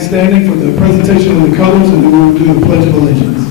remain standing for the presentation of the colors, and then we will do the Pledge of Allegiance.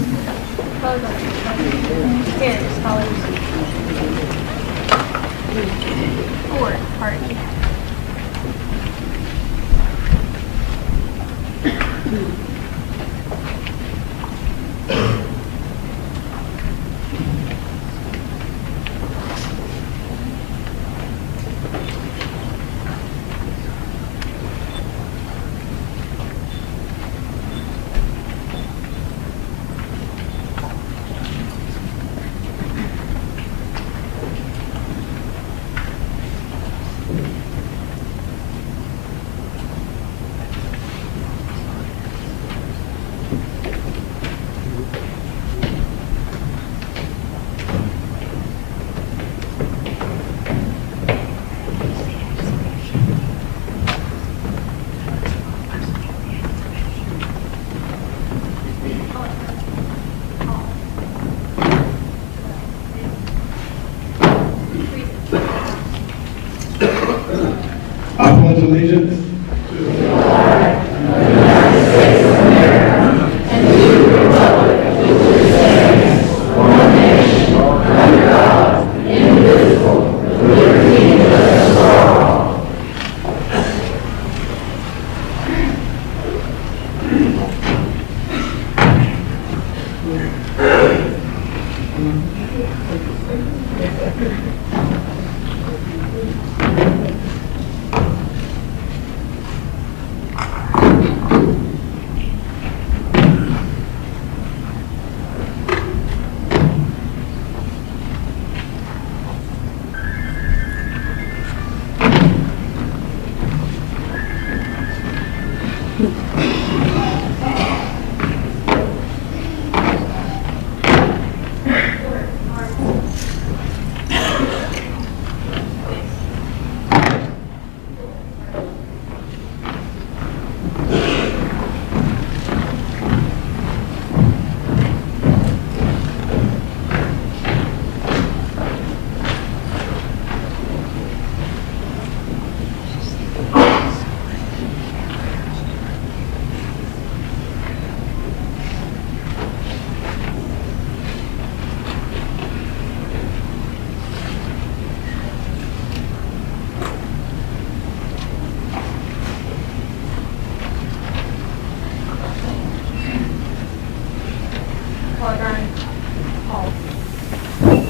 I pledge allegiance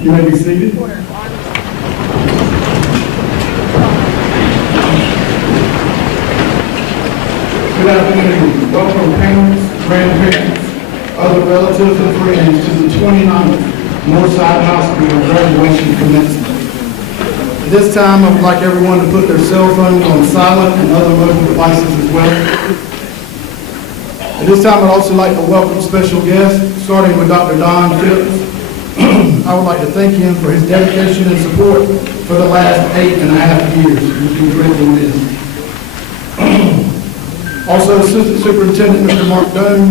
You may be seated. Good afternoon. Welcome parents, grandparents, other relatives and friends to the 29th Northside High School graduation commencement. At this time, I would like everyone to put their cell phones on silent and other mobile devices as well. At this time, I'd also like to welcome special guests, starting with Dr. Don Phillips. I would like to thank him for his dedication and support for the last 8.5 years. He's been greatly missed. Also, Assistant Superintendent Mr. Mark Doan,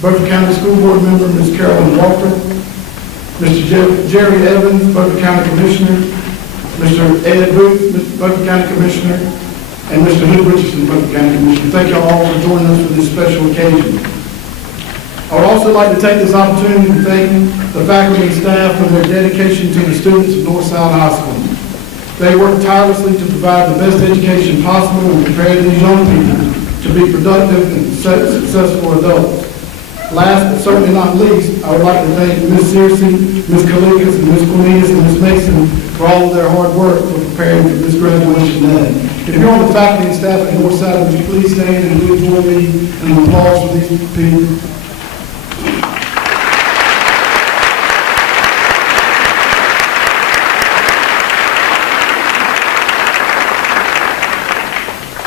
Beaufort County School Board member Ms. Carolyn Walker, Mr. Jerry Evans, Beaufort County Commissioner, Mr. Ed Booth, Beaufort County Commissioner, and Mr. Hood Richardson, Beaufort County Commissioner. Thank you all for joining us for this special occasion. I would also like to take this opportunity to thank the faculty and staff for their dedication to the students of Northside High School. They work tirelessly to provide the best education possible and prepare these young people to be productive and successful adults. Last but certainly not least, I would like to thank Ms. Searcy, Ms. Kalikas, and Ms. Cornelius, and Ms. Mason for all of their hard work for preparing for this graduation day. If you're on the faculty and staff at Northside, would you please stand and do join me in an applause for these people?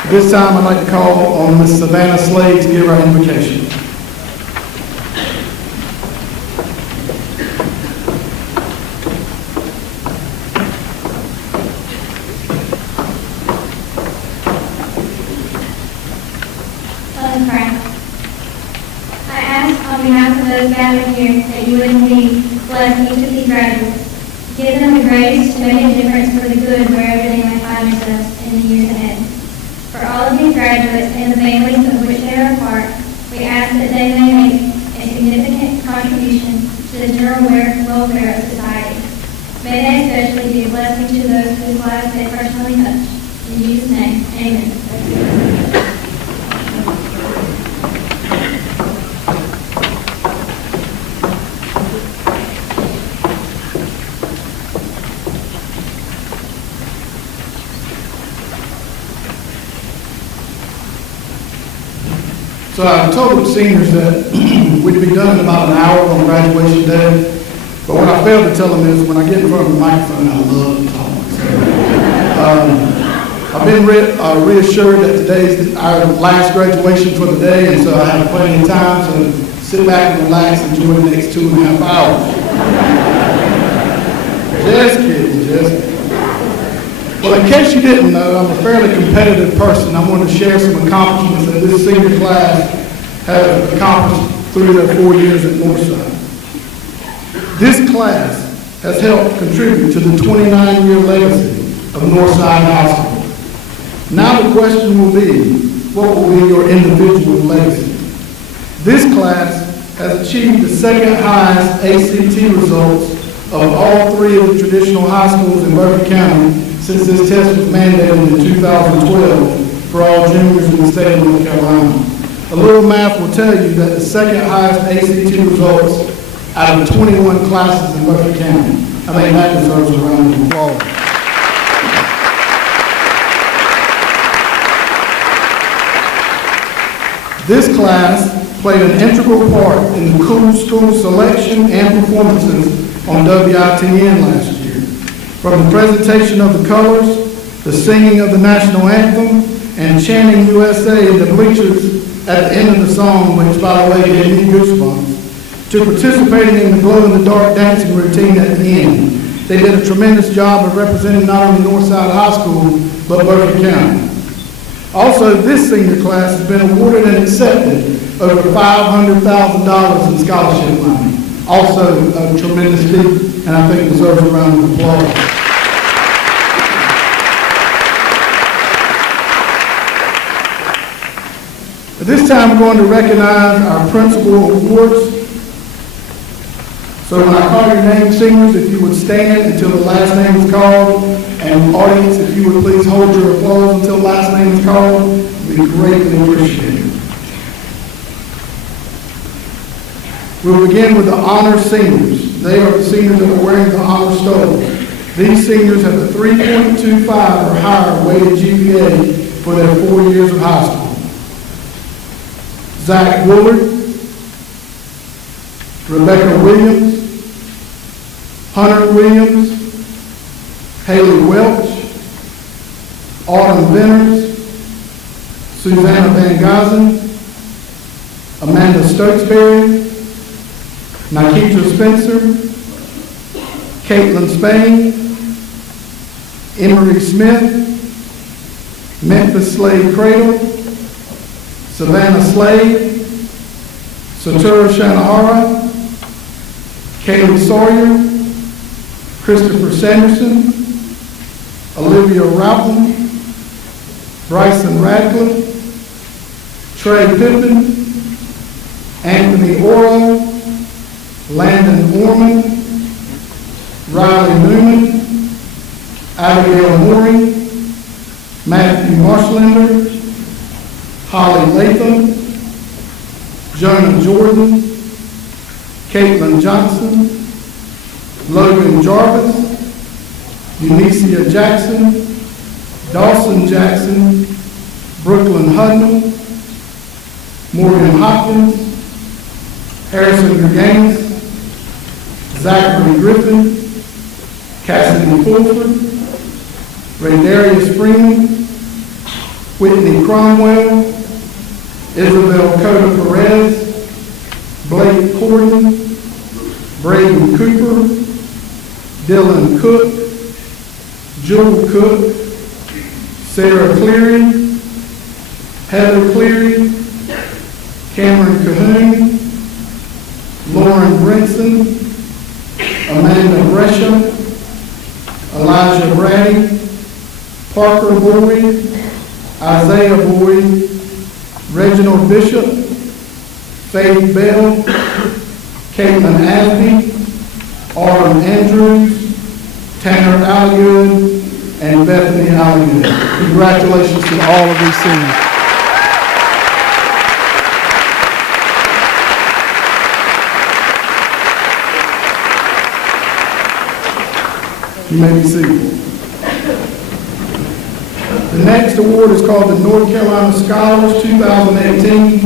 This time, I'd like to call on Ms. Savannah Slade to give our invocation. Let us pray. I ask on behalf of those gathered here that you would indeed bless each of these graduates. Give them the grace to make a difference for the good wherever they might find themselves in the years ahead. For all of these graduates and the families of which they are a So I told the seniors that we'd be done in about an hour on graduation day. But what I failed to tell them is when I get in front of the microphone, I love to talk. I've been reassured that today's our last graduation for the day, and so I have plenty of time to sit back and relax and enjoy the next 2.5 hours. Just kidding, just kidding. Well, in case you didn't know, I'm a fairly competitive person. I want to share some accomplishments that this senior class has accomplished through their 4 years at Northside. This class has helped contribute to the 29-year legacy of Northside High School. Now the question will be, what will be your individual legacy? This class has achieved the second highest ACT results of all 3 of the traditional high schools in Beaufort County since this test was mandated in 2012 for all juniors in the state of North Carolina. A little math will tell you that the second highest ACT results out of 21 classes in Beaufort County. I think that deserves a round of applause. This class played an integral part in the cool school selection and performances on WITN last year. From the presentation of the colors, the singing of the national anthem, and chanting USA in the bleachers at the end of the song, which by the way gave me goosebumps, to participating in the glow-in-the-dark dancing routine at the end. They did a tremendous job of representing not only Northside High School, but Beaufort County. Also, this senior class has been awarded and accepted over $500,000 in scholarship money. Also a tremendous feat, and I think deserves a round of applause. At this time, we're going to recognize our principal awards. So when I call your name, seniors, if you would stand until the last name is called, and audience, if you would please hold your applause until the last name is called, it would be greatly appreciated. We'll begin with the honor seniors. They are the seniors that are wearing the honor stole. These seniors have a 3.25 or higher weighted GPA for their 4 years of high school. Zach Woolard, Rebecca Williams, Hunter Williams, Haley Welch, Autumn Venners, Susanna Van Gazen, Amanda Stokesbury, Nikita Spencer, Caitlin Spain, Emery Smith, Memphis Slade Cradle, Savannah Slade, Satura Shanahara, Kaylee Sawyer, Christopher Sanderson, Olivia Roughton, Bryson Radcliffe, Trey Pippin, Anthony Oro, Landon Orman, Riley Newman, Abigail Mooring, Matthew Marshländer, Holly Latham, Jonah Jordan, Caitlin Johnson, Logan Jarvis, Unicia Jackson, Dawson Jackson, Brooklyn Hudnall, Morgan Hopkins, Harrison Gerganis, Zachary Griffin, Cassidy Fulford, Raydarius Freeman, Whitney Cromwell, Isabel Cota Perez, Blake Corden, Braden Cooper, Dylan Cook, Jewel Cook, Sarah Cleary, Heather Cleary, Cameron Cahoon, Lauren Brinson, Amanda Gresham, Elijah Brady, Parker Boyd, Isaiah Boyd, Reginald Bishop, Faith Bell, Caitlin Asby, Autumn Andrews, Tanner Alligood, and Bethany Alligood. Congratulations to all of these seniors. You may be seated. The next award is called the North Carolina Scholars 2018.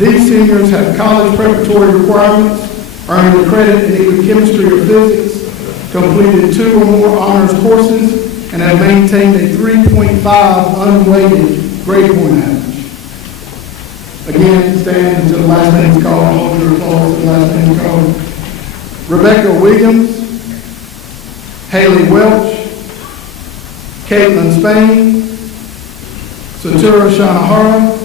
These seniors have college preparatory requirements, earned a credit in either chemistry or physics, completed 2 or more honors courses, and have maintained a 3.5 unweighted grade point average. Again, stand until the last name is called. Hold your applause until the last name is called. Rebecca Williams, Haley Welch, Caitlin Spain, Satura Shanahara,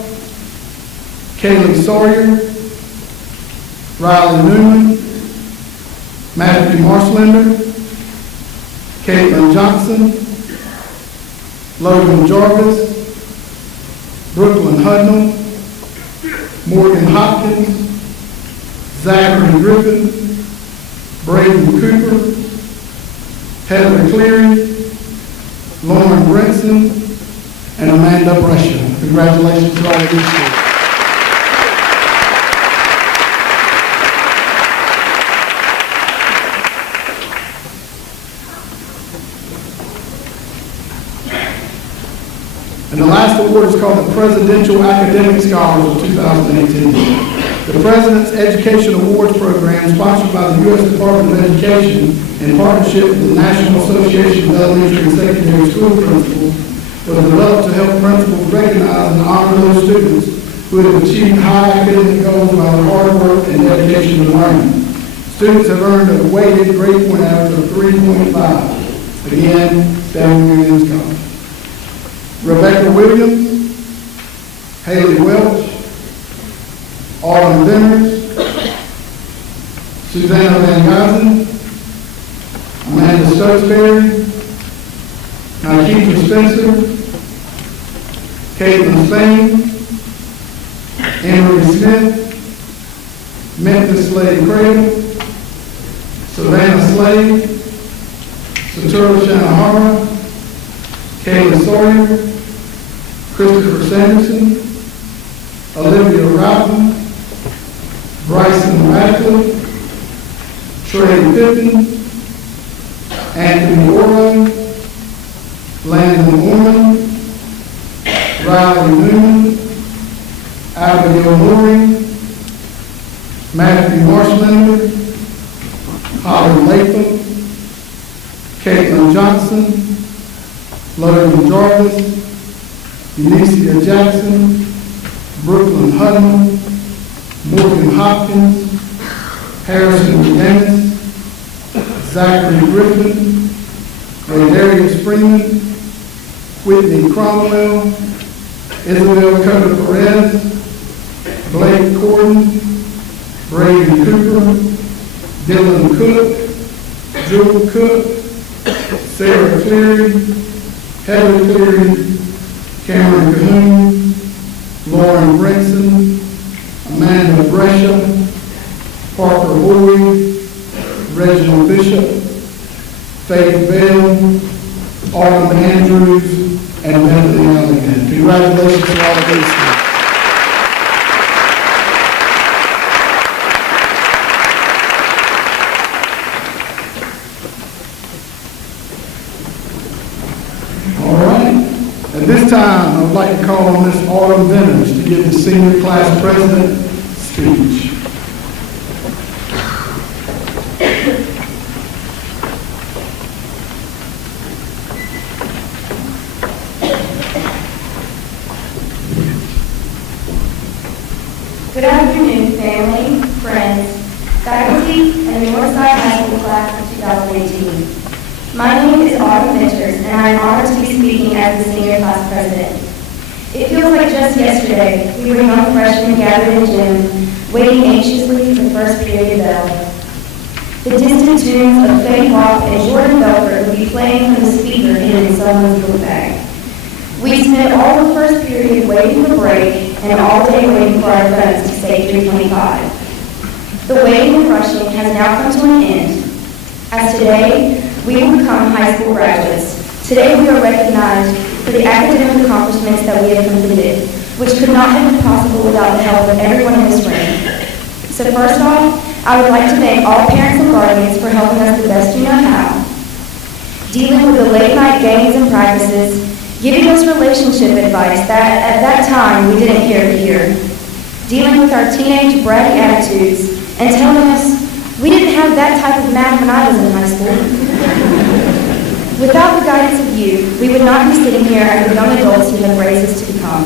Kaylee Sawyer, Riley Newman, Matthew Marslander, Caitlin Johnson, Logan Jarvis, Brooklyn Hudnall, Morgan Hopkins, Zachary Griffin, Braden Cooper, Heather Cleary, Lauren Brinson, and Amanda Brescia. Congratulations to all of these students. And the last award is called the Presidential Academic Scholars of 2018. The President's Education Awards Program, sponsored by the U.S. Department of Education in partnership with the National Association of Elementary and Secondary School Principals, was developed to help principals recognize and honor those students who have achieved high academic goals by their hard work and dedication to learning. Students have earned a weighted grade point average of 3.5. Again, standing your names come. Rebecca Williams, Haley Welch, Autumn Dinners, Susanna Van Gazen, Amanda Stokesberry, Nikita Spencer, Caitlin Spain, Emery Smith, Memphis Slade Cradle, Savannah Slade, Satura Shanahara, Kayla Sawyer, Christopher Sanderson, Olivia Roughton, Bryson Radcliffe, Trey Pippen, Anthony Oro, Landon Orman, Riley Newman, Abigail Mooring, Matthew Marslander, Holly Latham, Caitlin Johnson, Logan Jarvis, Unicia Jackson, Brooklyn Hudnall, Morgan Hopkins, Harrison Dennis, Zachary Griffin, Rodarius Freeman, Whitney Cromwell, Isabel Coda Perez, Blake Corden, Braden Cooper, Dylan Cook, Jewel Cook, Sarah Cleary, Heather Cleary, Cameron Cahoon, Lauren Brinson, Amanda Brescia, Parker Boyd, Reginald Bishop, Faith Bell, Autumn Andrews, and Bethany Elligan. Congratulations to all of these students. At this time, I would like to call on Ms. Autumn Venners to give the senior class president speech. Good afternoon, family, friends, faculty, and the Northside High School class of 2018. My name is Autumn Ventures, and I am honored to be speaking as the senior class president. It feels like just yesterday we were young freshmen gathered in the gym, waiting anxiously for the first period bell. The distant tunes of Faye Hawk and Jordan Belfort would be playing from the speaker hidden in someone's book bag. We spent all the first period waiting for break and all day waiting for our friends to say 3:25. The waiting and rushing has now come to an end, as today we will become high school graduates. Today we are recognized for the academic accomplishments that we have completed, which could not have been possible without the help of everyone in this room. So first off, I would like to thank all parents and guardians for helping us the best you know how, dealing with the late night games and practices, giving us relationship advice that at that time we didn't care to hear, dealing with our teenage bratty attitudes, and telling us we didn't have that type of math when I was in high school. Without the guidance of you, we would not be sitting here as the young adults you have raised us to become.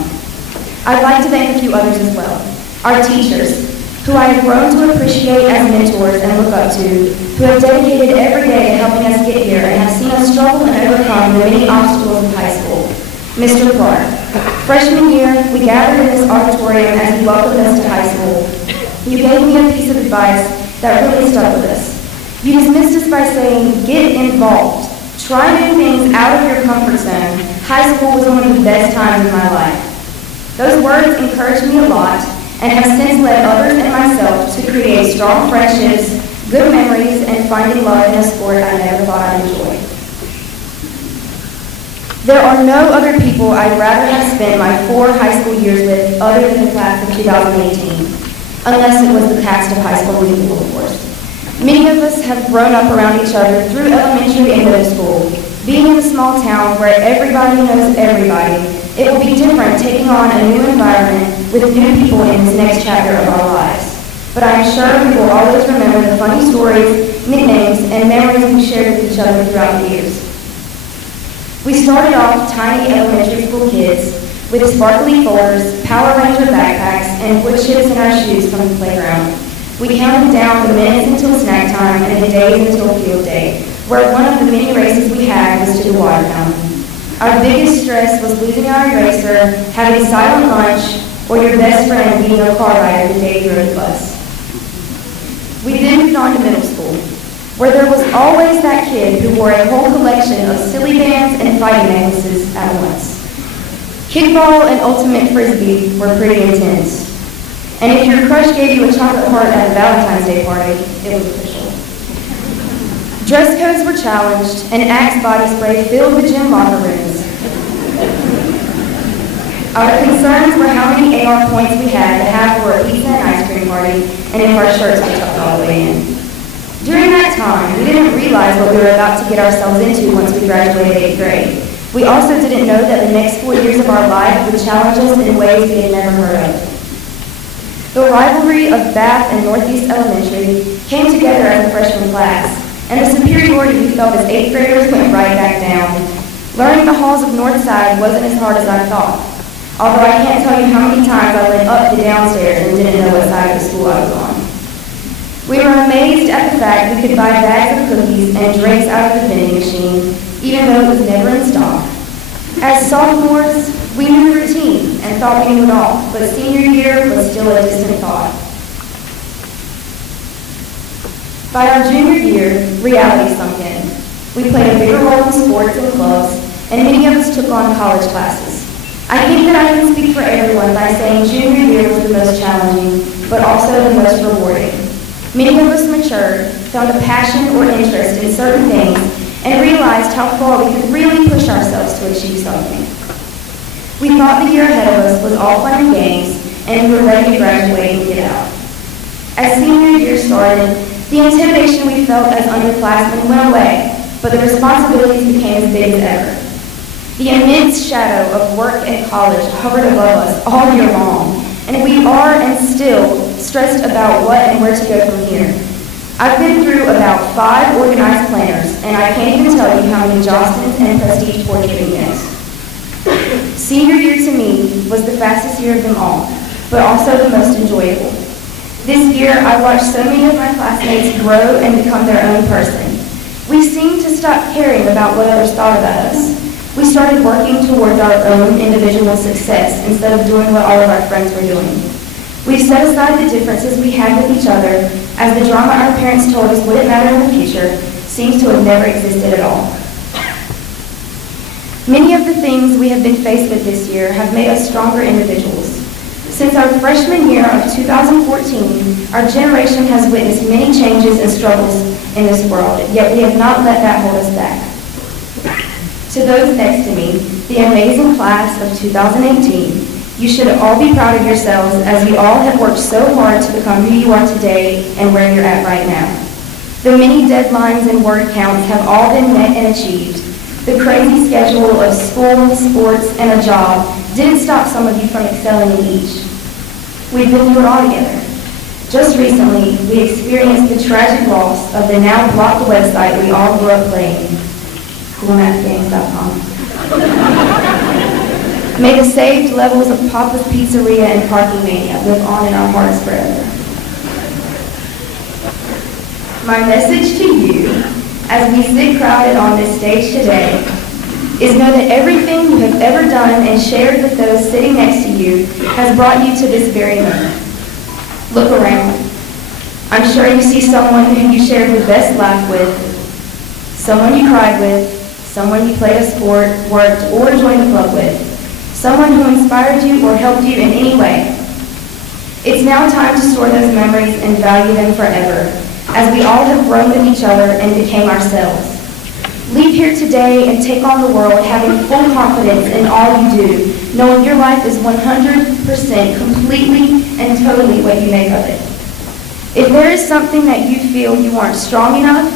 I'd like to thank a few others as well. Our teachers, who I have grown to appreciate as mentors and look up to, who have dedicated every day to helping us get here and have seen us struggle and overcome the many obstacles of high school. Mr. Clark, freshman year, we gathered in this auditorium as he welcomed us to high school. You gave me a piece of advice that really stuck with us. You dismissed us by saying, get involved. Try new things out of your comfort zone. High school was one of the best times in my life. Those words encouraged me a lot and have since led others and myself to create strong friendships, good memories, and finding love in a sport I never thought I'd enjoy. There are no other people I'd rather have spent my 4 high school years with other than the class of 2018, unless it was the cast of High School Musical, of course. Many of us have grown up around each other through elementary and middle school. Being in a small town where everybody knows everybody, it will be different taking on a new environment with new people in this next chapter of our lives. But I am sure we will always remember the funny stories, nicknames, and memories we shared with each other throughout the years. We started off tiny elementary school kids with sparkly folders, Power Ranger backpacks, and wood chips in our shoes from the playground. We counted down the minutes until snack time and the days until field day, where one of the many races we had was to the water fountain. Our biggest stress was losing our eraser, having silent lunch, or your best friend being a car rider the day you rode the bus. We then moved on to middle school, where there was always that kid who wore a whole collection of silly bands and fighting necklaces at once. Kickball and ultimate frisbee were pretty intense. And if your crush gave you a chocolate heart at a Valentine's Day party, it was official. Dress codes were challenged, and Axe body spray filled the gym locker rooms. Our concerns were how many AR points we had to have for a pizza and ice cream party, and if our shirts were tucked all the way in. During that time, we didn't realize what we were about to get ourselves into once we graduated 8th grade. We also didn't know that the next 4 years of our life would challenge us in ways we had never heard of. The rivalry of Bath and Northeast Elementary came together as a freshman class, and the superiority we felt as 8th graders went right back down. Learning the halls of Northside wasn't as hard as I thought, although I can't tell you how many times I went up the downstairs and didn't know what side of the school I was on. We were amazed at the fact we could buy bags of cookies and drinks out of the vending machine, even though it was never in stock. As sophomores, we knew the routine and thought we knew it all, but senior year was still a distant thought. By our junior year, reality sunk in. We played a bigger role in sports and clubs, and many of us took on college classes. I think that I can speak for everyone by saying junior year was the most challenging, but also the most rewarding. Many of us matured, found a passion or interest in certain things, and realized how far we could really push ourselves to achieve something. We thought the year ahead of us was all fun and games, and we were ready to graduate and get out. As senior year started, the intimidation we felt as underclassmen went away, but the responsibilities became as big as ever. The immense shadow of work and college hovered above us all year long, and we are and still stressed about what and where to go from here. I've been through about 5 organized planners, and I can't even tell you how many Johnsons and prestige portraiting guests. Senior year to me was the fastest year of them all, but also the most enjoyable. This year, I watched so many of my classmates grow and become their own person. We seemed to stop caring about what others thought about us. We started working toward our own individual success instead of doing what all of our friends were doing. We've set aside the differences we had with each other, as the drama our parents told us wouldn't matter in the future seems to have never existed at all. Many of the things we have been faced with this year have made us stronger individuals. Since our freshman year of 2014, our generation has witnessed many changes and struggles in this world, yet we have not let that hold us back. To those next to me, the amazing class of 2018, you should all be proud of yourselves, as you all have worked so hard to become who you are today and where you're at right now. The many deadlines and word counts have all been met and achieved. The crazy schedule of school, sports, and a job didn't stop some of you from excelling in each. We've been through it all together. Just recently, we experienced the tragic loss of the now blocked website we all grew up playing, coolmathgames.com. May the saved levels of Papa's Pizzeria and Parking Mania live on in our hearts forever. My message to you, as we sit crowded on this stage today, is know that everything you have ever done and shared with those sitting next to you has brought you to this very moment. Look around. I'm sure you see someone who you shared your best laugh with, someone you cried with, someone you played a sport, worked, or joined a club with, someone who inspired you or helped you in any way. It's now time to store those memories and value them forever, as we all have grown with each other and became ourselves. Leave here today and take on the world having full confidence in all you do, knowing your life is 100% completely and totally what you make of it. If there is something that you feel you aren't strong enough,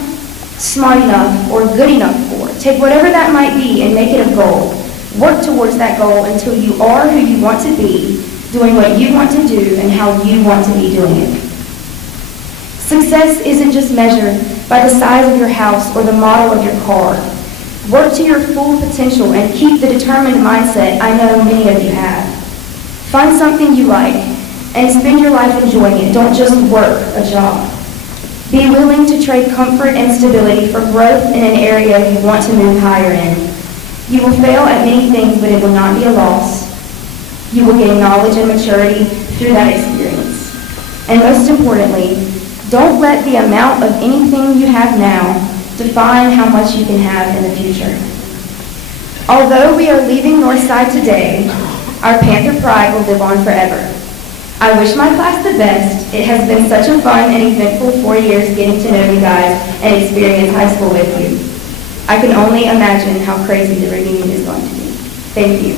smart enough, or good enough for, take whatever that might be and make it a goal. Work towards that goal until you are who you want to be, doing what you want to do and how you want to be doing it. Success isn't just measured by the size of your house or the model of your car. Work to your full potential and keep the determined mindset I know many of you have. Find something you like and spend your life enjoying it. Don't just work a job. Be willing to trade comfort and stability for growth in an area you want to move higher in. You will fail at many things, but it will not be a loss. You will gain knowledge and maturity through that experience. And most importantly, don't let the amount of anything you have now define how much you can have in the future. Although we are leaving Northside today, our Panther pride will live on forever. I wish my class the best. It has been such a fun and eventful 4 years getting to know you guys and experience high school with you. I can only imagine how crazy the reunion is going to be. Thank you.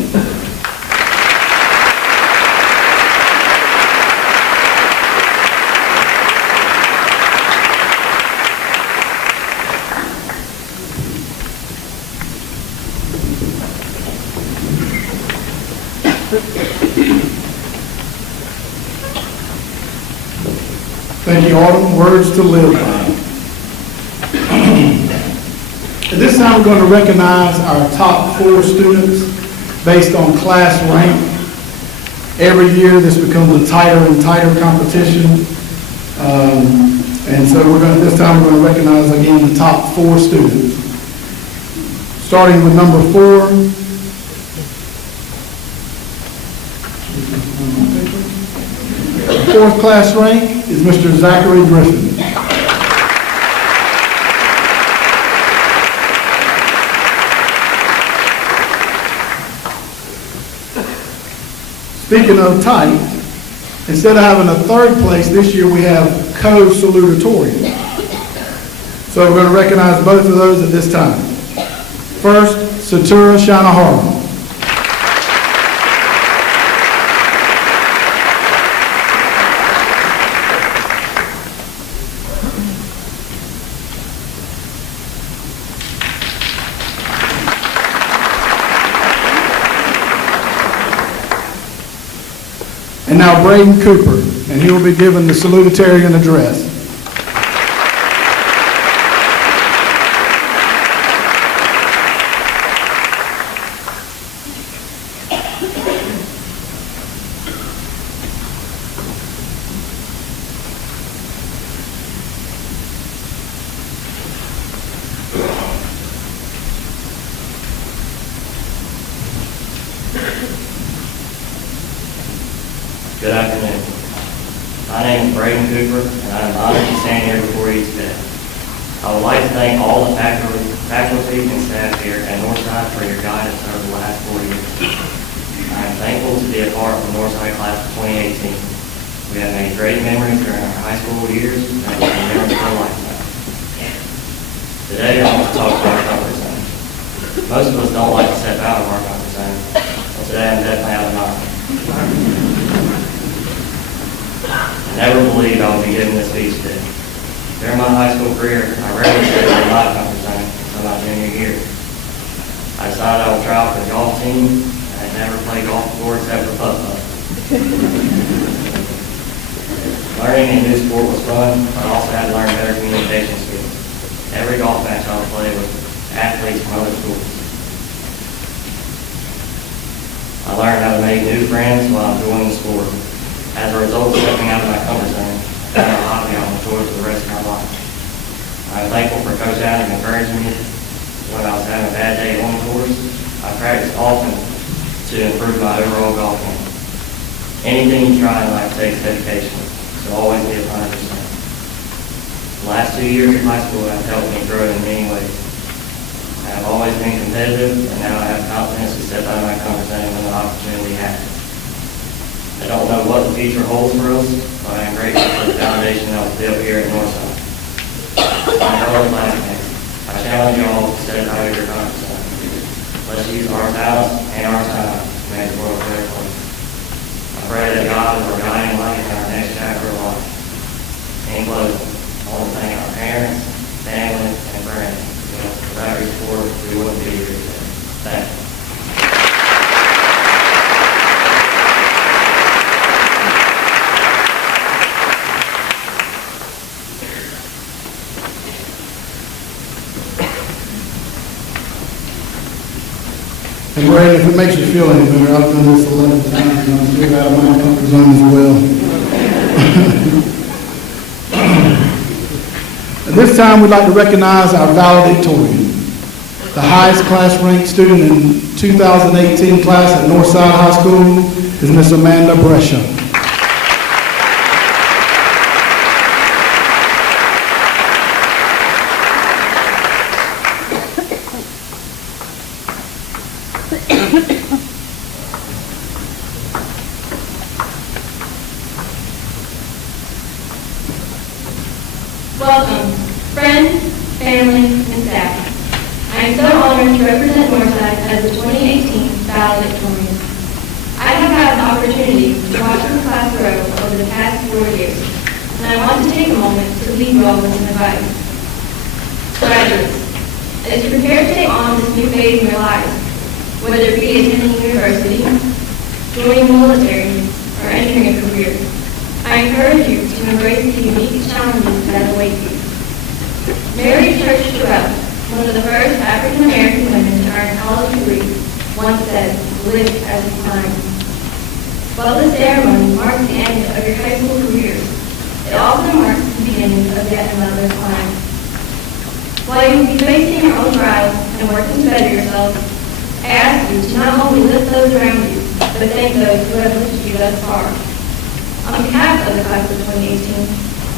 Thank you, Autumn. Words to live by. At this time, we're going to recognize our top 4 students based on class rank. Every year, this becomes a tighter and tighter competition. And so this time, we're going to recognize again the top 4 students. Starting with number 4. Fourth class rank is Mr. Zachary Griffin. Speaking of tight, instead of having a 3rd place, this year we have co-salutatorian. So we're going to recognize both of those at this time. First, Satura Shanahara. And now Braden Cooper, and he will be given the salutatorian address. Good afternoon. My name is Braden Cooper, and I am honored to stand here before you today. I would like to thank all the faculty and staff here at Northside for your guidance over the last 4 years. I am thankful to be a part of the Northside class of 2018. We have made great memories during our high school years that will be remembered for a lifetime. Today, I want to talk about our comfort zone. Most of us don't like to step out of our comfort zone, but today I'm definitely out of mine. I never believed I would be giving this speech today. During my high school career, I rarely stepped out of my comfort zone until my junior year. I decided I would try out for the golf team, and I had never played golf before except for putt-putt. Learning a new sport was fun, but I also had to learn better communication skills. Every golf match I would play with athletes from other schools. I learned how to make new friends while enjoying the sport. As a result of stepping out of my comfort zone, I found a hobby I will enjoy for the rest of my life. I'm thankful for Coach Allen encouraging me when I was having a bad day on the course. I practiced often to improve my overall golf game. Anything you try in life takes dedication, so always be 100%. The last 2 years of high school have helped me grow in many ways. I have always been competitive, and now I have confidence to step out of my comfort zone when the opportunity happens. I don't know what the future holds for us, but I am grateful for the foundation that was built here at Northside. My fellow classmates, I challenge you all to step out of your comfort zone. Let's use our talents and our time to make the world a better place. I pray that God is our guiding light in our next chapter of life. In closing, I want to thank our parents, family, and friends. Without your support, we wouldn't be here today. Thank you. And Ray, if it makes you feel any better, I've done this 11 times, and I'm still out of my comfort zone as well. At this time, we'd like to recognize our valedictorian. The highest class ranked student in 2018 class at Northside High School is Miss Amanda Brescia. Welcome, friends, family, and staff. I am so honored to represent Northside as the 2018 valedictorian. I have had an opportunity to watch the class grow over the past 4 years, and I want to take a moment to leave you all with some advice. Graduates, as you prepare to take on this new phase in your lives, whether it be attending university, joining the military, or entering a career, I encourage you to embrace the unique challenges that await you. Mary Church Terrell, one of the first African American women to earn a college degree, once said, "Live as you climb." While this ceremony marks the end of your high school careers, it also marks the beginning of yet another climb. While you will be facing your own trials and working to better yourself, I ask you to not only lift those around you, but thank those who have lifted you thus far. On behalf of the class of 2018,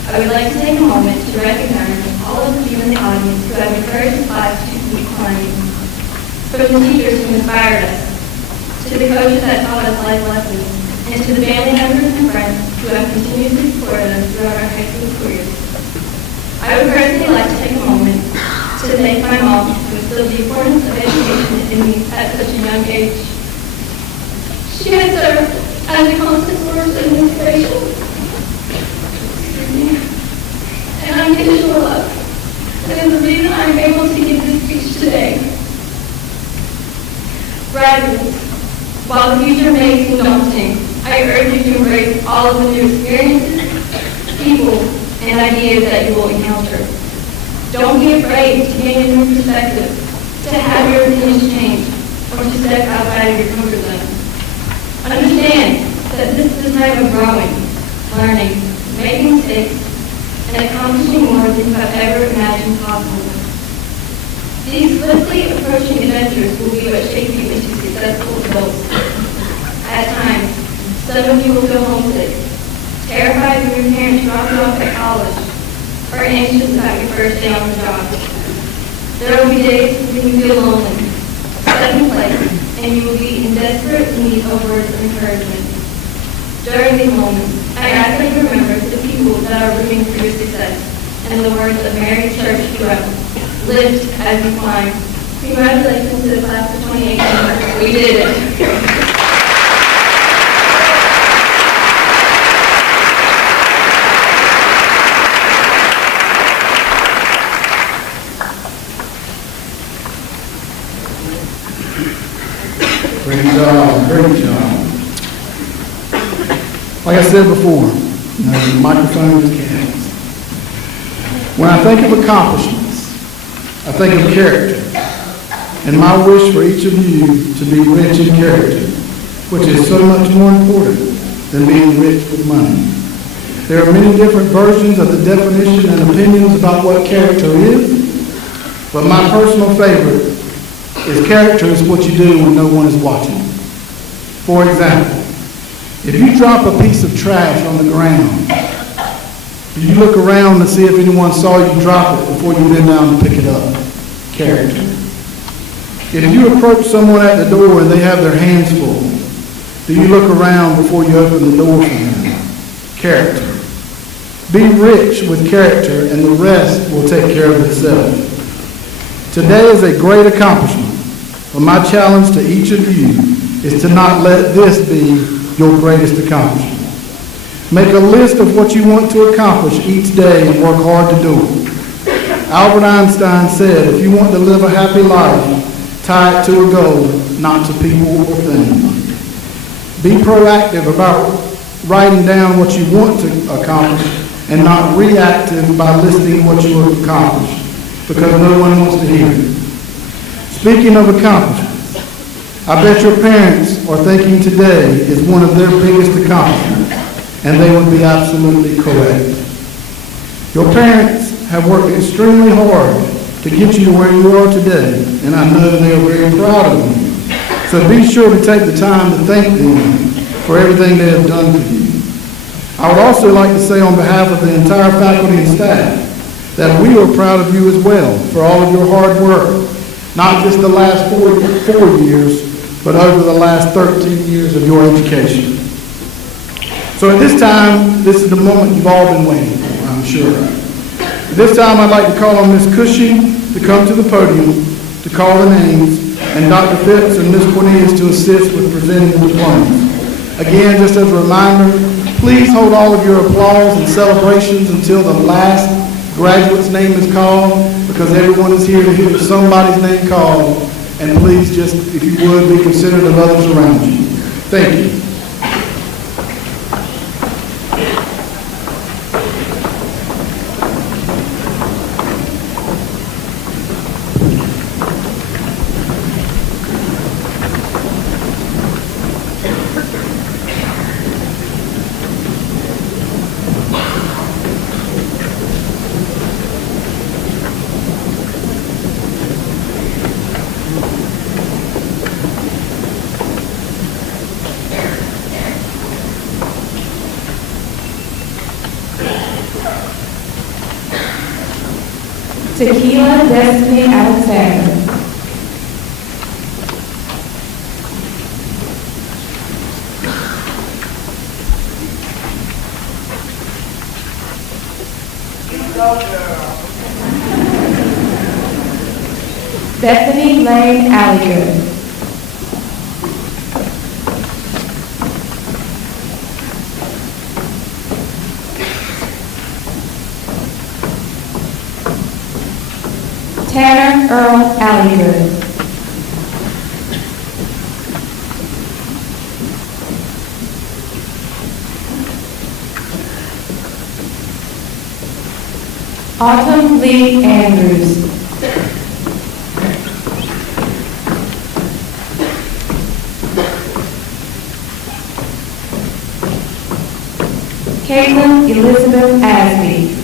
I would like to take a moment to recognize all of you in the audience who have encouraged the class to keep climbing. From the teachers who inspired us, to the coaches that taught us life lessons, and to the family members and friends who have continuously supported us throughout our high school careers. I would personally like to take a moment to thank my mom who instilled the importance of education in me at such a young age. She has served as a constant source of inspiration. And I'm getting sure love. That is the reason I'm able to give this speech today. Graduates, while the future may seem daunting, I urge you to embrace all of the new experiences, people, and ideas that you will encounter. Don't be afraid to gain a new perspective, to have your opinions changed, or to step outside of your comfort zone. Understand that this is a time of growing, learning, making mistakes, and accomplishing more than you have ever imagined possible. These swiftly approaching adventures will be what shape you into successful adults. At times, some of you will feel homesick, terrified when your parents drop you off at college, or anxious about your first day on the job. There will be days when you feel lonely, second place, and you will be in desperate need of words of encouragement. During these moments, I ask that you remember the people that are rooting for your success, and the words of Mary Church Terrell, "Lift as you climb." Congratulations to the class of 2018. We did it. Great job, great job. Like I said before, No, the microphone is cast. When I think of accomplishments, I think of character. And my wish for each of you to be rich in character, which is so much more important than being rich with money. There are many different versions of the definition and opinions about what character is, but my personal favorite is character is what you do when no one is watching. For example, if you drop a piece of trash on the ground, do you look around to see if anyone saw you drop it before you bend down to pick it up? Character. If you approach someone at the door and they have their hands full, do you look around before you open the door for them? Character. Be rich with character and the rest will take care of itself. Today is a great accomplishment, but my challenge to each of you is to not let this be your greatest accomplishment. Make a list of what you want to accomplish each day and work hard to do it. Albert Einstein said, if you want to live a happy life, tie it to a goal, not to people or things. Be proactive about writing down what you want to accomplish and not reactive by listing what you have accomplished, because no one wants to hear it. Speaking of accomplishments, I bet your parents are thinking today is one of their biggest accomplishments, and they would be absolutely correct. Your parents have worked extremely hard to get you to where you are today, and I know they are very proud of you. So be sure to take the time to thank them for everything they have done for you. I would also like to say on behalf of the entire faculty and staff that we are proud of you as well for all of your hard work, not just the last four years, but over the last 13 years of your education. So at this time, this is the moment you've all been waiting for, I'm sure. At this time, I'd like to call on Ms. Cushing to come to the podium to call the names, and Dr. Phipps and Ms. Cornelius to assist with presenting the diplomas. Again, just as a reminder, please hold all of your applause and celebrations until the last graduate's name is called, because everyone is here to hear somebody's name called, and please just, if you would, be considerate of others around you. Thank you. Tequila Destiny Alexander. Bethany Lane Alligood. Tanner Earl Alligood. Autumn Lee Andrews. Caitlin Elizabeth Asby.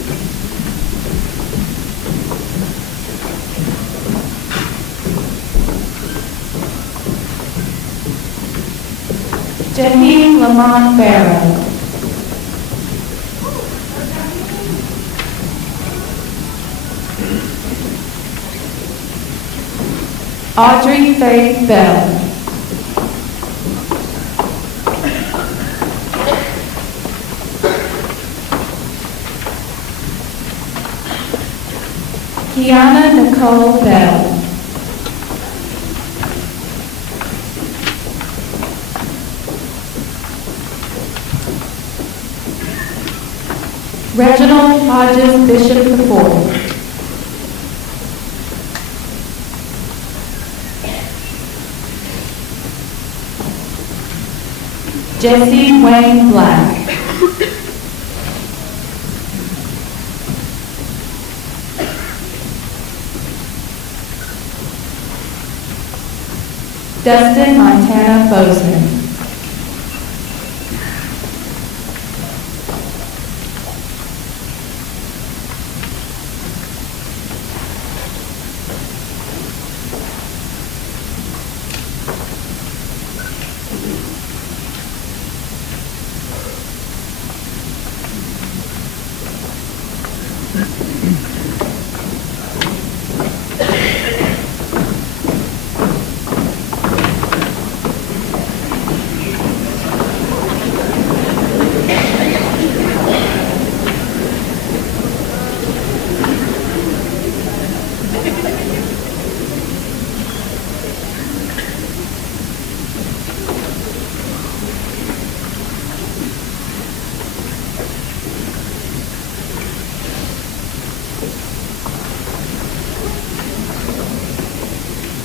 Jaheim Lamont Barrow. Audrey Faith Bell. Kiana Nicole Bell. Reginald Hodges Bishop IV. Jesse Wayne Black. Dustin Montana Bozeman.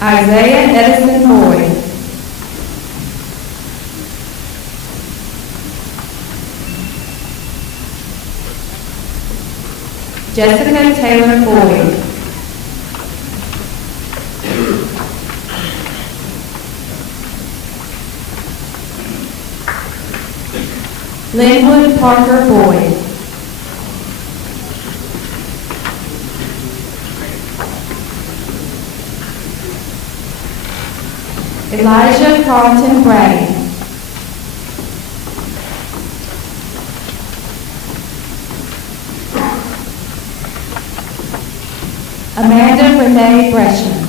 Isaiah Edison Boyd. Jessica Taylor Boyd. Linwood Parker Boyd. Elijah Carlton Brady. Amanda Renee Gresham.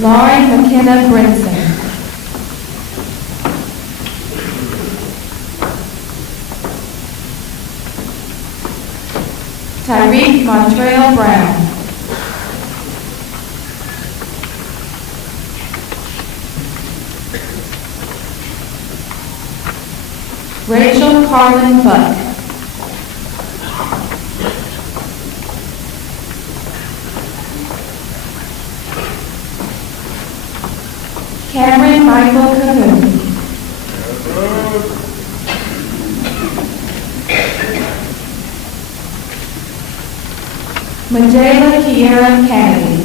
Lauren McKenna Brinson. Tyreek Montrell Brown. Rachel Carlin Buck. Cameron Michael Cahoon. Majayla Kiera Kennedy.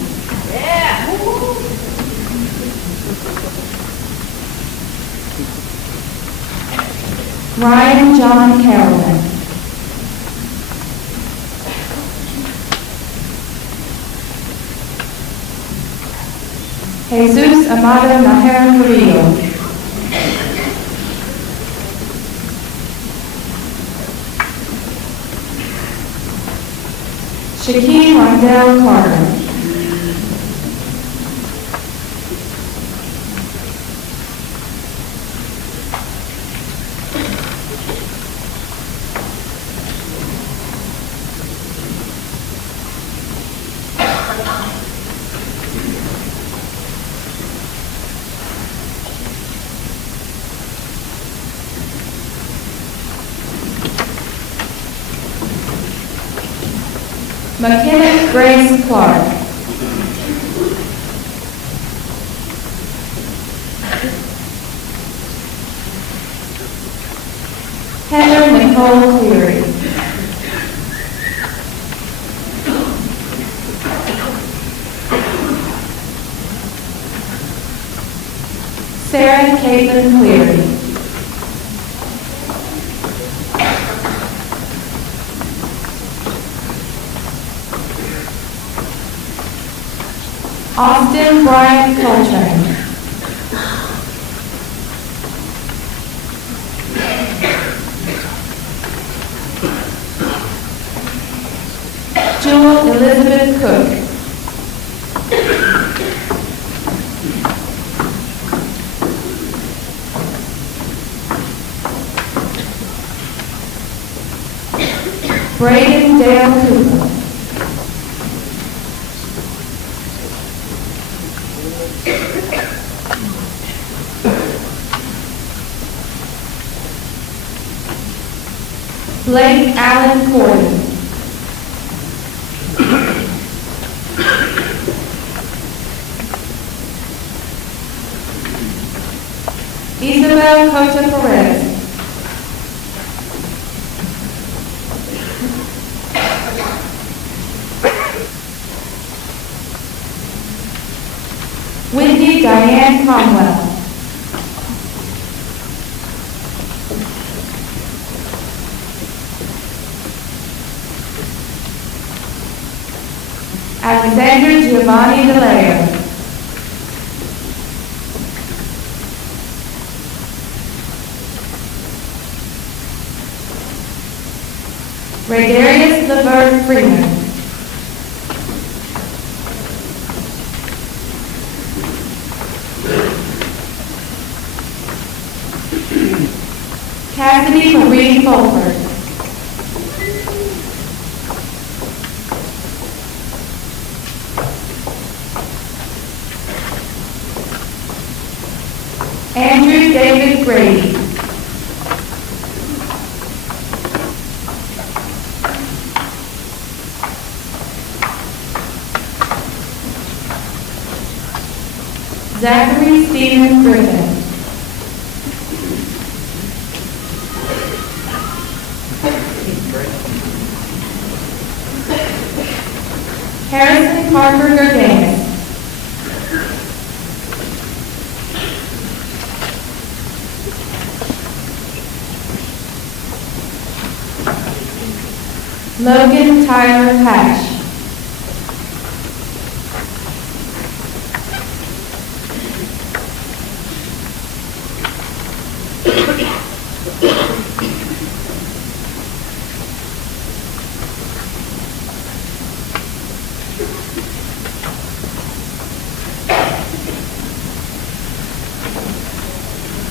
Ryan John Carolyn. Jesus Amado Nahara Carrillo. Shaquille Rondell Carter. McKenna Grace Clark. Heather Nicole Cleary. Sarah Caitlin Cleary. Austin Brian Coltrane. Jewel Elizabeth Cook. Braden Dale Cooper. Blake Allen Corden. Isabel Cota Perez. Whitney Diane Cromwell. Alexander Giovanni DeLeo. Raydarius Levert Freeman. Cassidy Marie Fulford. Andrew David Grady. Zachary Stephen Griffin. Harrison Parker Gardanis. Logan Tyler Hash.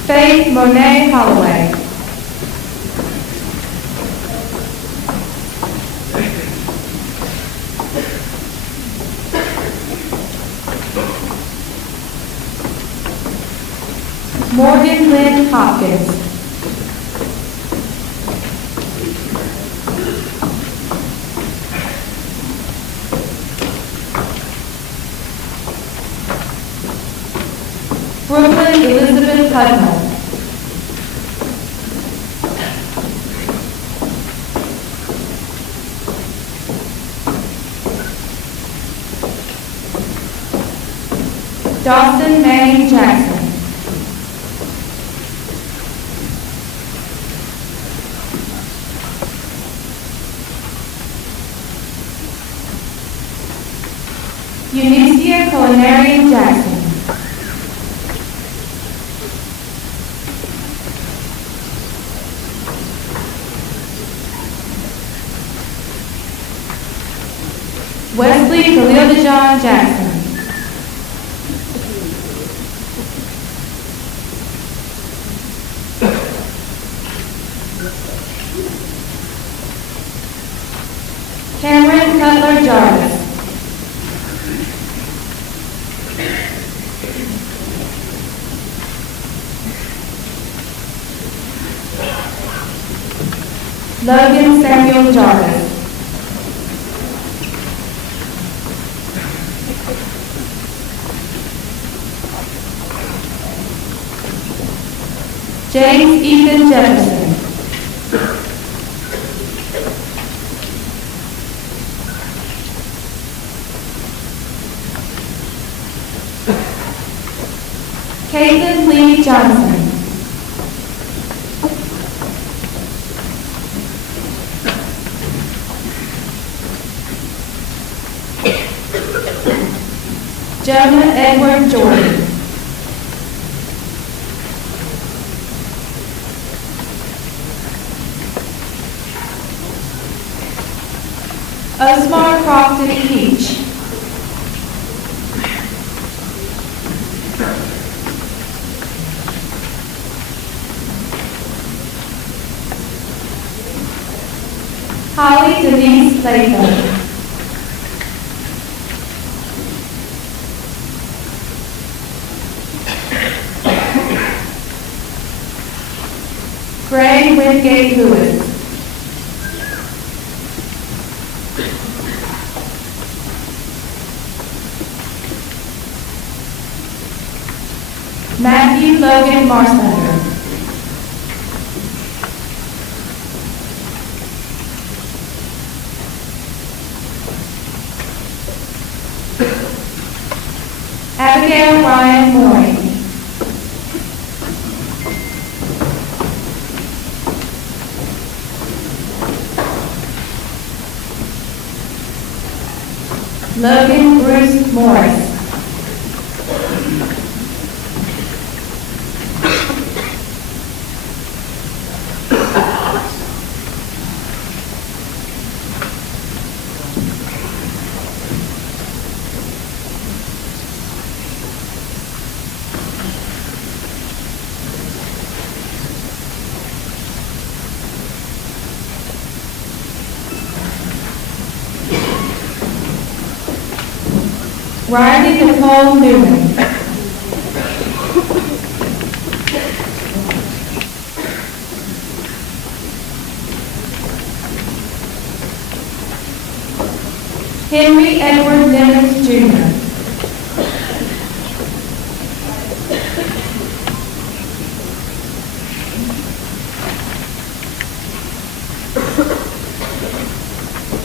Faith Monet Holloway. Morgan Lynn Hopkins. Brooklyn Elizabeth Putnam. Dawson Manning Jackson. Eunicia Culinarian Jackson. Wesley Khalil Dejon Jackson. Cameron Cutler Jarvis. Logan Samuel Jarvis. James Ethan Jefferson. Caitlin Lee Johnson. Jonah Edward Jordan. Osmar Crofton Peach. Holly Denise Latham. Gray Wingate Lewis. Matthew Logan Marslander. Abigail Abigail Ryan Moore. Logan Bruce Morris. Riley Nicole Newman. Henry Edward Nimitz Jr.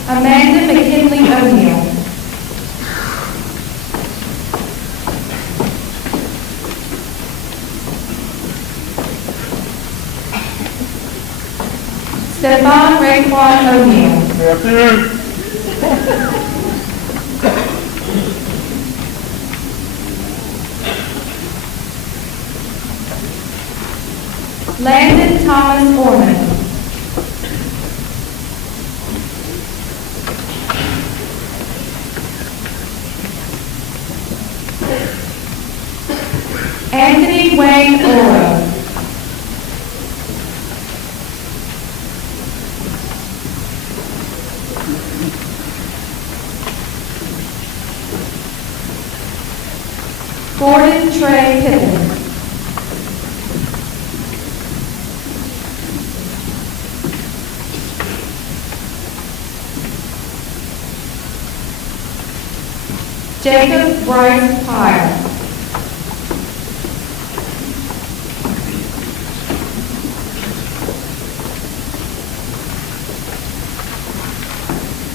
Amanda McKinley O'Neill. Stephon Raekwon O'Neill. Landon Thomas Orman. Anthony Wayne Oro. Gordon Trey Pippen. Jacob Bryce Pyle.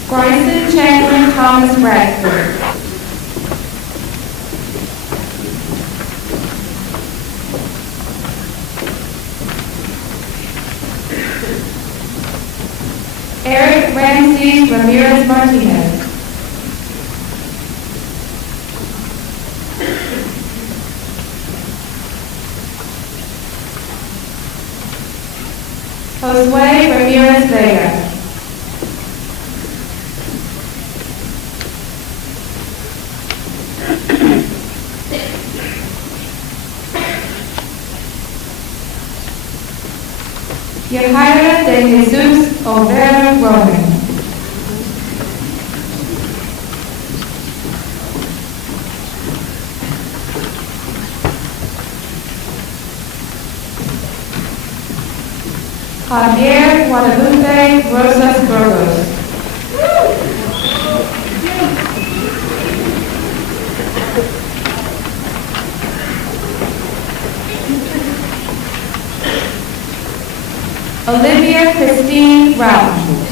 Bryson Chandler Thomas Bradford. Eric Ramsey Ramirez Martinez. Josue Ramirez Vega. Yahaira de Jesus Olvera Roman. Javier Guadalupe Rosas Burgos. Olivia Christine Rowland.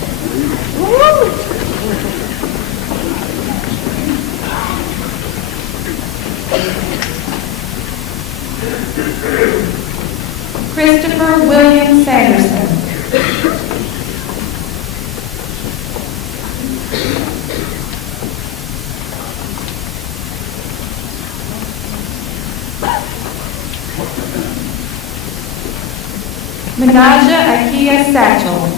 Christopher William Sanderson. Menaja Akia Satchel.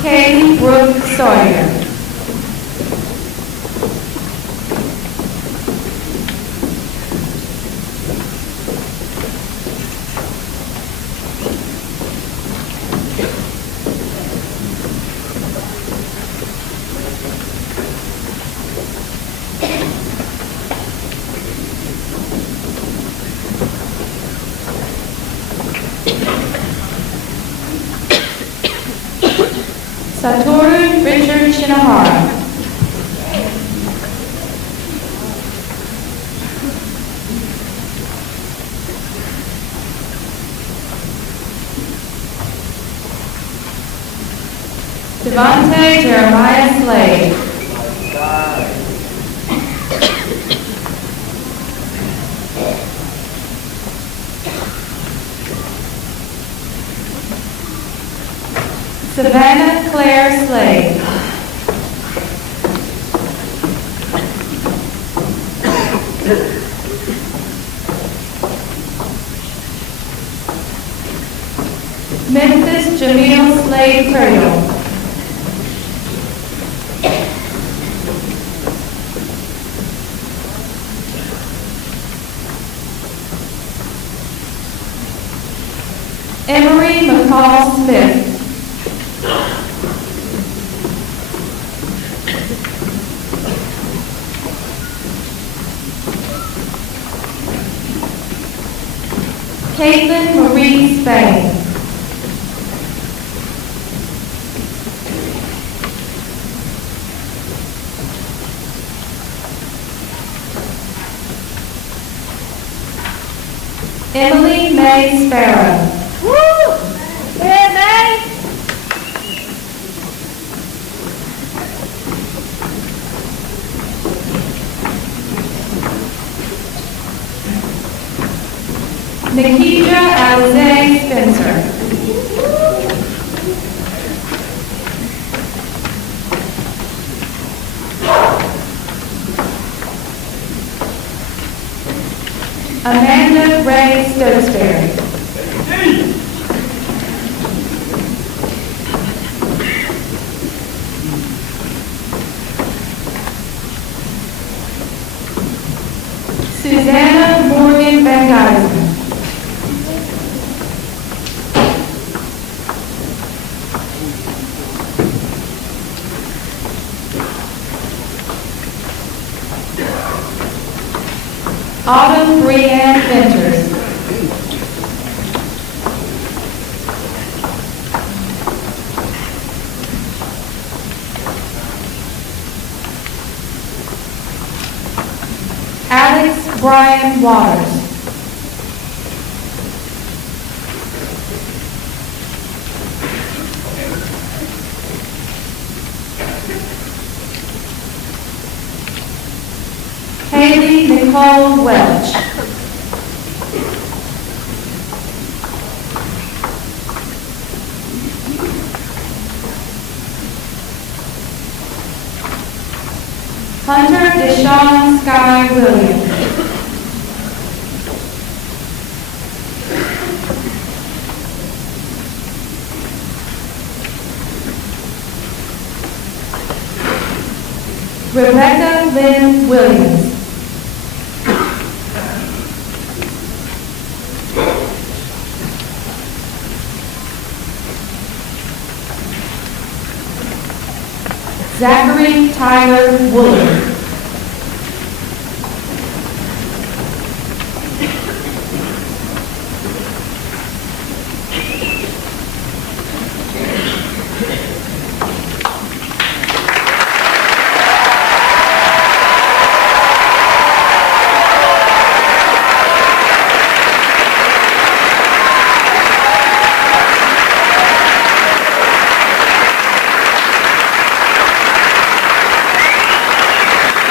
Kay Brooke Sawyer. Satoru Richard Shinohara. Devontae Jeremiah Slade. Savannah Claire Slade. Memphis Jamil Slade Purdle. Emery McCall Smith. Caitlin Marie Spain. Emily May Sparrow. Woo! Good night. Nikidra Alize Spencer. Amanda Ray Stokesbury. Susanna Morgan Van Geisen. Autumn Brianne Ventures. Alex Brian Waters. Haley Nicole Welch. Hunter Deshawn Sky Williams. Rebecca Lynn Williams. Zachary Tyler Woollard.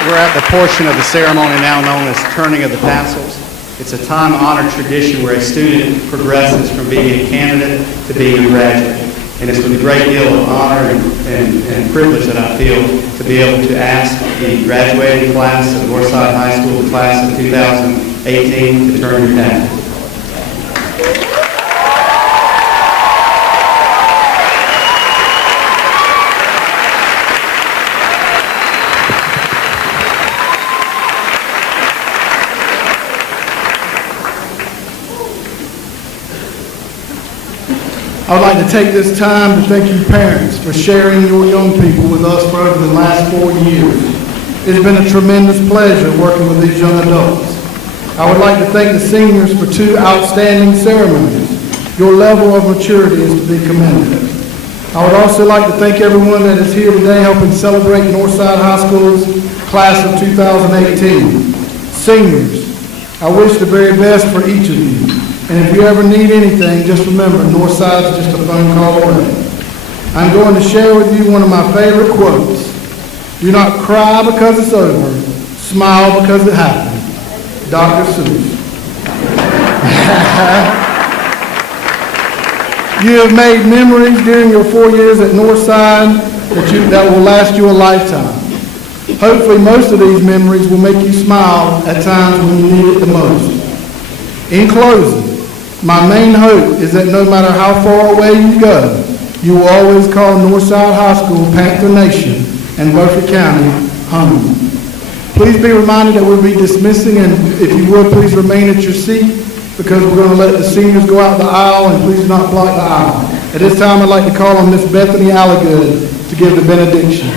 We're at the portion of the ceremony now known as turning of the tassels. It's a time-honored tradition where a student progresses from being a candidate to being a graduate. And it's with a great deal of honor and privilege that I feel to be able to ask the graduating class of Northside High School, the class of 2018, to turn your tassels. I would like to take this time to thank you parents for sharing your young people with us for over the last 4 years. It's been a tremendous pleasure working with these young adults. I would like to thank the seniors for 2 outstanding ceremonies. Your level of maturity is to be commended. I would also like to thank everyone that is here today helping celebrate Northside High School's class of 2018. Seniors, I wish the very best for each of you. And if you ever need anything, just remember, Northside's just a phone call away. I'm going to share with you one of my favorite quotes. Do not cry because it's over. Smile because it happened. Dr. Seuss. You have made memories during your 4 years at Northside that will last you a lifetime. Hopefully, most of these memories will make you smile at times when you need it the most. In closing, my main hope is that no matter how far away you go, you will always call Northside High School, Panther Nation, and Beaufort County home. Please be reminded that we'll be dismissing, and if you would, please remain at your seat because we're going to let the seniors go out the aisle, and please do not block the aisle. At this time, I'd like to call on Miss Bethany Alligood to give the benediction.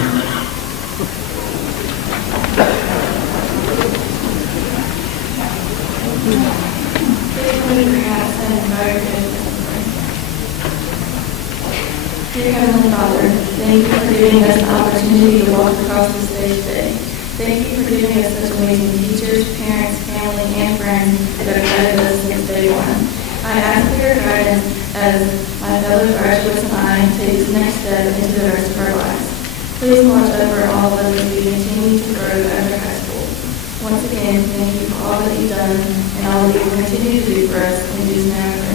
Dear Heavenly Father, thank you for giving us the opportunity to walk across the stage today. Thank you for giving us such amazing teachers, parents, family, and friends that have guided us since day one. I ask for your guidance as my fellow graduates and I take this next step into the rest of our lives. Please watch over all of us as we continue to grow after high school. Once again, thank you for all that you've done and all that you will continue to do for us in Jesus' name.